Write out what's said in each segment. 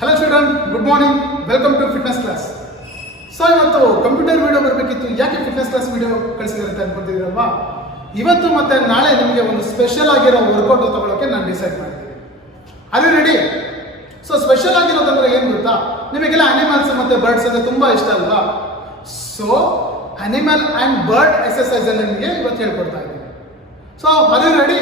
Hello children, good morning, welcome to fitness class. So ಇವತ್ತು computer video ಬರಬೇಕಿತ್ತು. ಯಾಕೆ fitness class video ಕಳಿಸಿದ್ರೆ ಅಂತ ಅನ್ಕೊತಿದ್ದೀರಲ್ವಾ? ಇವತ್ತು ಮತ್ತೆ ನಾಳೆ ನಿಮಗೆ ಒಂದು ಸ್ಪೆಷಲ್ ಆಗಿರೋ ವರ್ಕೌಟ್ ತಗೊಳ್ಳೋಕೆ ನಾನು ಡಿಸೈಡ್ ಮಾಡಿದ್ದೀನಿ. ಅದು ರೆಡಿ? ಸೊ ಸ್ಪೆಷಲ್ ಆಗಿರೋದಂದ್ರೆ ಏನು ಗೊತ್ತಾ, ನಿಮಗೆಲ್ಲ ಅನಿಮಲ್ಸ್ ಮತ್ತೆ ಬರ್ಡ್ಸ್ ಅಂದ್ರೆ ತುಂಬಾ ಇಷ್ಟ ಅಲ್ವಾ? So animal and bird exercise ಅಲ್ಲಿ ನಿಮಗೆ ಇವತ್ತು ಹೇಳ್ಕೊಡ್ತಾ ಇದ್ದೀನಿ. ಸೊ ಅದು ರೆಡಿ?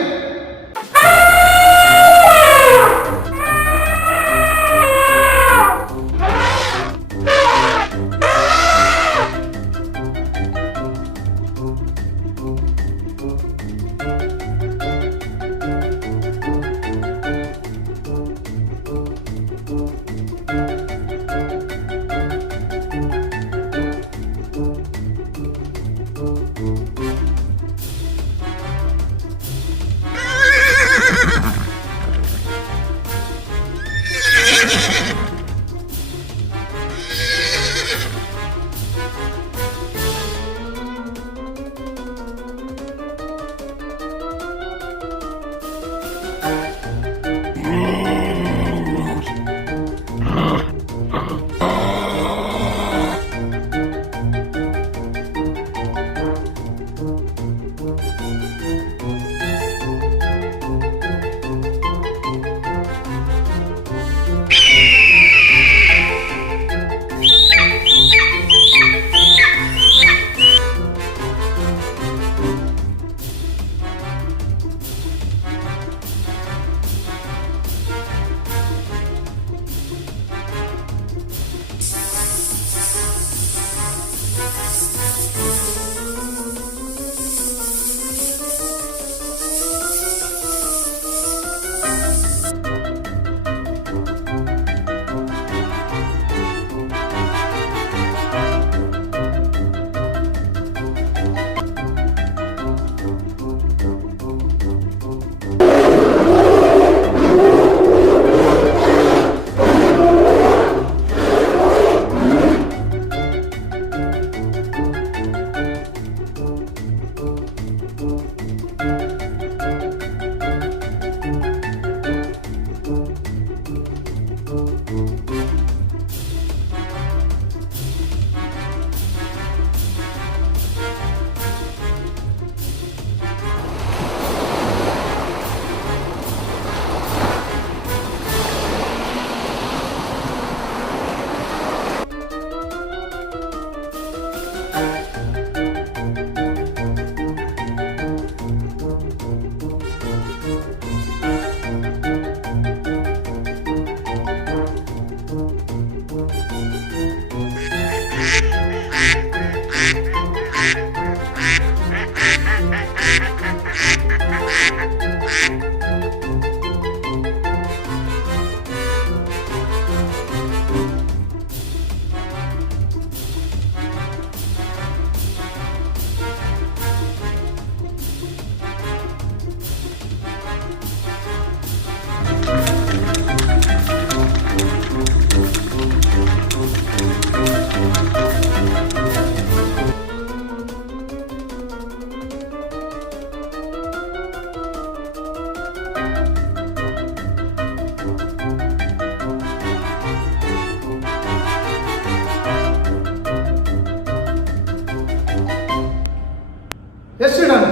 ಎಷ್ಟು ಡನ್?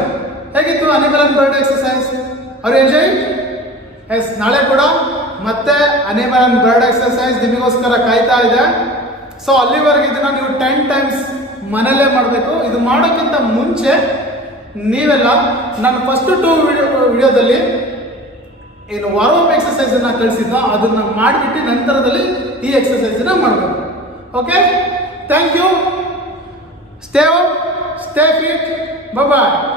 ಹೇಗಿತ್ತು ಅನಿಮಲ್ ಅಂಡ್ ಬರ್ಡ್ ಎಕ್ಸರ್ಸೈಸ್? ಅವ್ರು ಎಂಜಾಯ್? ಎಸ್, ನಾಳೆ ಕೂಡ ಮತ್ತೆ ಅನಿಮಲ್ ಅಂಡ್ ಬರ್ಡ್ ಎಕ್ಸರ್ಸೈಸ್ ನಿಮಗೋಸ್ಕರ ಕಾಯ್ತಾ ಇದೆ. ಸೊ ಅಲ್ಲಿವರೆಗೆ ಇದನ್ನ ನೀವು 10 ಟೈಮ್ಸ್ ಮನೆಯಲ್ಲೇ ಮಾಡಬೇಕು. ಇದು ಮಾಡೋಕ್ಕಿಂತ ಮುಂಚೆ ನೀವೆಲ್ಲ ನಾನು ಫಸ್ಟ್ 2 ವಿಡಿಯೋದಲ್ಲಿ ಏನು ವಾರ್ಮ್ ಅಪ್ ಎಕ್ಸರ್ಸೈಸ್ ಅನ್ನ ಕಳಿಸಿದ್ದ ಅದನ್ನ ಮಾಡಿಬಿಟ್ಟು ನಂತರದಲ್ಲಿ ಈ ಎಕ್ಸರ್ಸೈಸ್ ಅನ್ನ ಮಾಡಬೇಕು. Okay, thank you. Stay home, stay fit. Bye-bye.